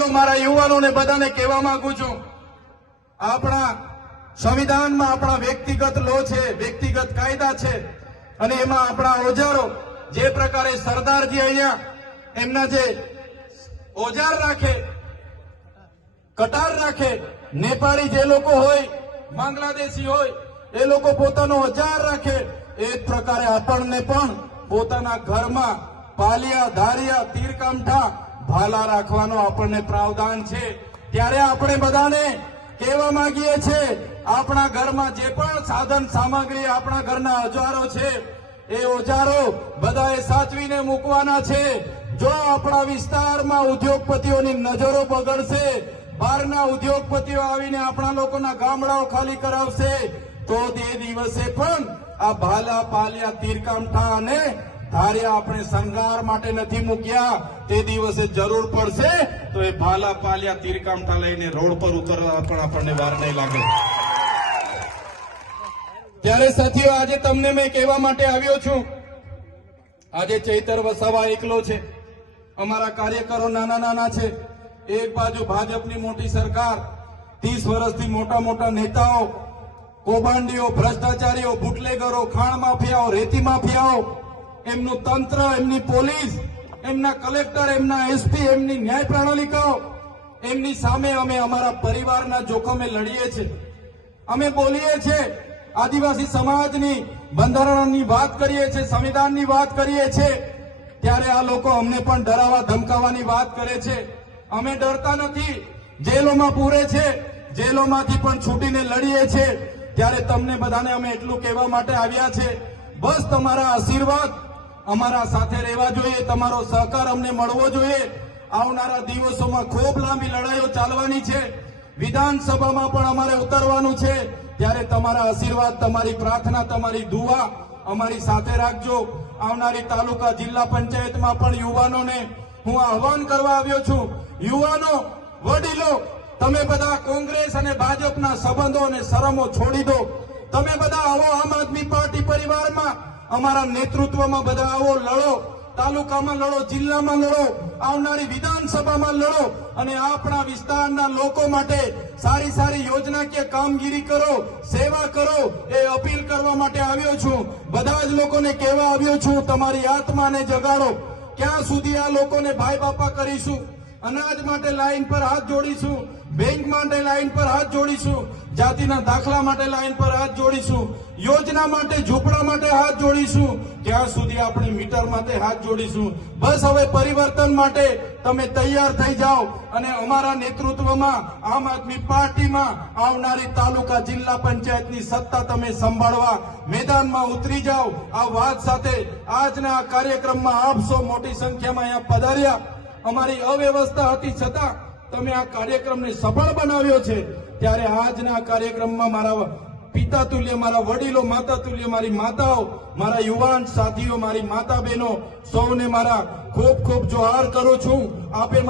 વડીલો મારા યુવાનોને બધાને કહેવા માંગુ છું. આપણા સંવિધાનમાં આપણા વ્યક્તિગત લો છે, વ્યક્તિગત કાયદા છે, અને એમાં આપણા ઓજારો જે પ્રકારે સરદારજી અહીંયા એમના જે ઓજાર રાખે, કટાર રાખે, નેપાળી જે લોકો હોય, બાંગ્લાદેશી હોય, એ લોકો પોતાનો હજાર રાખે, એ જ પ્રકારે આપણને પણ પોતાના ઘરમાં પાલિયા, ધારિયા તીરકામઠા ભાલા રાખવાનો આપણને પ્રાવધાન છે. ત્યારે આપણે બધાને કહેવા માંગીએ છીએ, આપણા ઘરમાં જે પણ સાધન સામગ્રી આપણા ઘરના ઓજારો છે, એ ઓજારો બધાએ સાચવીને મૂકવાના છે. જો આપણા વિસ્તારમાં ઉદ્યોગપતિઓની નજરો બગડશે, બહારના ઉદ્યોગપતિઓ આવીને આપણા લોકોના ગામડાઓ ખાલી કરાવશે, તો તે દિવસે પણ આ ભાલા, પાલિયા, તીરકામઠા અને ધાર્યા આપણે શણગાર માટે નથી મૂક્યા. તે દિવસે જરૂર પડશે તો એ ભાલા પાલ્યા તીરકામઠા લઈને રોડ પર ઉતરવા પણ આપણને વાર નહીં લાગે. ત્યારે સાથીઓ, આજે તમને મેં કહેવા માટે આવ્યો છું. આજે ચૈતર વસાવા એકલો છે. અમારા કાર્યકરો નાના નાના છે. એક બાજુ ભાજપની મોટી સરકાર, ત્રીસ વર્ષથી મોટા મોટા નેતાઓ, કૌભાંડીઓ, ભ્રષ્ટાચારીઓ, બુટલેગરો, ખાણ માફિયાઓ, રેતી માફિયાઓ, એમનું તંત્ર, એમની પોલીસ એમના કલેક્ટર, એમના એસપી, એમની ન્યાય પ્રણાલિકાઓ, એમની સામે અમે અમારા પરિવારના જોખમે લડીએ છીએ. અમે બોલીએ છીએ, આદિવાસી સમાજની બંધારણની વાત કરીએ છીએ, સંવિધાનની વાત કરીએ છીએ, ત્યારે આ લોકો અમને પણ ડરાવા ધમકાવાની વાત કરે છે. અમે ડરતા નથી, જેલોમાં પૂરે છે, જેલોમાંથી પણ છૂટીને લડીએ છીએ, ત્યારે તમને બધાને અમે એટલું કહેવા માટે આવ્યા છે. બસ તમારા આશીર્વાદ અમારા સાથે રહેવા જોઈએ, તમારો સહકાર અમને મળવો જોઈએ. આવનારા દિવસોમાં ખૂબ લાંબી લડાઈઓ ચાલવાની છે. વિધાનસભામાં પણ અમારે ઉતરવાનું છે. ત્યારે તમારા આશીર્વાદ, તમારી પ્રાર્થના, તમારી દુવા અમારી સાથે રાખજો. આવનારી તાલુકા જિલ્લા પંચાયતમાં પણ યુવાનોને હું આહવાન કરવા આવ્યો છું. યુવાનો, વડીલો, તમે બધા કોંગ્રેસ અને ભાજપના સંબંધો અને શરમો છોડી દો. તમે બધા આવો આમ આદમી પાર્ટી પરિવારમાં અમારા નેતૃત્વમાં બધા આવો લડો, તાલુકામાં લડો, જિલ્લામાં લડો, આવનારી વિધાનસભામાં લડો અને આપણા વિસ્તારના લોકો માટે સારી સારી યોજનાકીય કામગીરી કરો, સેવા કરો, એ અપીલ કરવા માટે આવ્યો છું. બધા જ લોકોને કહેવા આવ્યો છું, તમારી આત્માને જગાડો. ક્યાં સુધી આ લોકોને ભાઈ બાપા કરીશું? અનાજ માટે લાઈન પર હાથ જોડીશું, બેંક માટે લાઈન પર હાથ જોડીશું, જાતિના દાખલા માટે લાઈન પર હાથ જોડીશું, યોજના માટે, ઝૂંપડા માટે હાથ જોડીશું, ત્યાં સુધી આપણે મીટર માટે હાથ જોડીશું. બસ હવે પરિવર્તન માટે તમે તૈયાર થઈ જાઓ અને અમારા નેતૃત્વમાં, આમ આદમી પાર્ટીમાં આવનારી તાલુકા જિલ્લા પંચાયતની સત્તા તમે સંભાળવા મેદાનમાં ઉતરી જાઓ. આ વાત સાથે આજના આ કાર્યક્રમમાં આપસો મોટી સંખ્યામાં અહીંયા પધાર્યા. અમારી અવ્યવસ્થા હતી છતાં તમે આ કાર્યક્રમને સફળ બનાવ્યો છે. ત્યારે આજના કાર્યક્રમમાં મારા પિતા તુલ્ય, મારા વડીલો, માતા તુલ્ય, મારી માતાઓ, મારા યુવાન સાથીઓ, મારી માતા બહેનો, સૌને મારા ખૂબ ખૂબ જોહાર કરું છું. આપે